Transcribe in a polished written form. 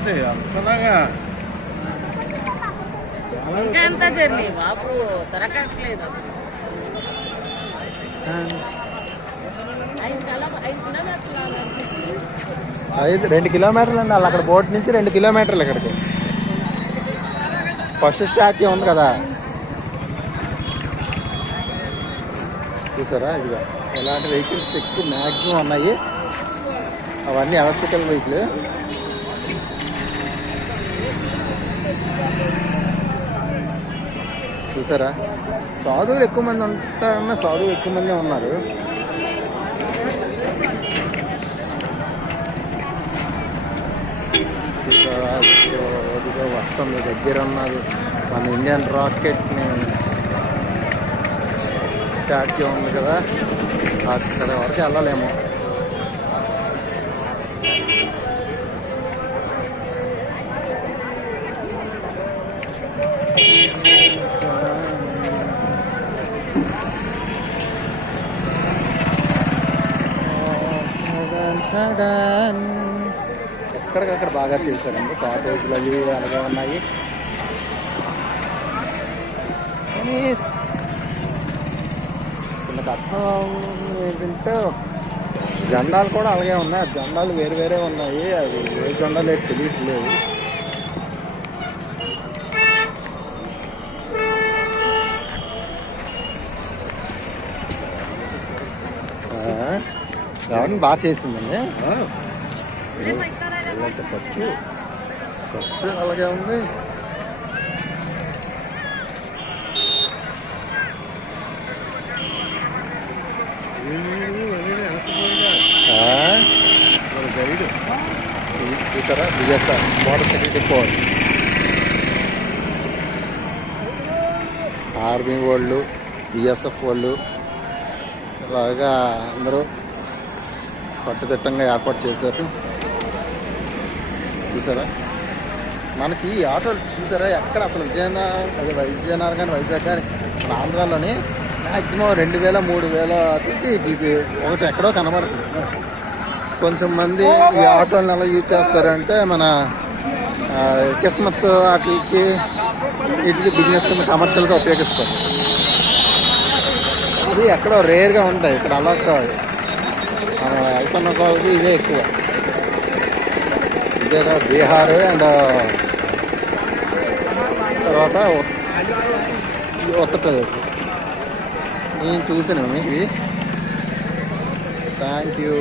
అంతలాగా ఇంకెంత జర్నీ బాబు దొరకట్లేదు. 2 కిలోమీటర్లు అండి. అక్కడ బోట్ నుంచి 2 కిలోమీటర్లు ఇక్కడికి. ఫస్ట్ స్టాచ్యూ ఉంది కదా, చూసారా? ఇదిగా ఎలాంటి వెహికల్స్ ఎక్కువ మ్యాక్సిమం ఉన్నాయి. అవన్నీ ఎలక్ట్రికల్ వెహికల్. చూసారా? సాధువులు ఎక్కువ మంది ఉంటారన్న, సాధువులు ఎక్కువ మంది ఉన్నారు. వస్తుంది, దగ్గర ఉన్నది మన ఇండియన్ రాకెట్ని స్టాచ్యూ ఉంది కదా, అక్కడ వరకు వెళ్ళలేము. ఎక్కడికక్కడ బాగా చేశారండి. కాటేజ్లు అవి అలాగే ఉన్నాయి. చిన్న కథం ఏంటంటే జెండాలు కూడా అలాగే ఉన్నాయి. ఆ జెండాలు వేరు వేరే ఉన్నాయి. అవి ఏ జెండాలు ఏంటి తెలియట్లేదు. గవర్నమెంట్ బాగా చేసిందండి. ఖర్చు అలాగే ఉంది. గైడ్ చూసారా? BSR border security force, army వాళ్ళు, బిఎస్ఎఫ్ వాళ్ళు బాగా అందరూ కట్టుదిట్టంగా ఏర్పాటు చేశారు. చూసారా? మనకి ఈ ఆటోలు చూసారా? ఎక్కడ అసలు విజయనగరం కానీ వైజాగ్ కానీ మన ఆంధ్రాలోని మ్యాక్సిమం 2000, 3000 వీటికి ఒకటి ఎక్కడో కనబడుతుంది. కొంచెం మంది ఈ ఆటోలను ఎలా యూజ్ చేస్తారంటే మన కిస్మత్ వాటికి వీటికి బిజినెస్ కింద కమర్షియల్గా ఉపయోగిస్తారు. ఇది ఎక్కడో రేర్గా ఉంటాయి. ఇక్కడ అలా కాదు. మనం వెళ్తున్న వాళ్ళకి ఇదే ఎక్కువ. ఇదే కాదు, బీహార్ అండ్ తర్వాత ఉత్తరప్రదేశ్ నేను చూసాను. మీకు థ్యాంక్ యూ.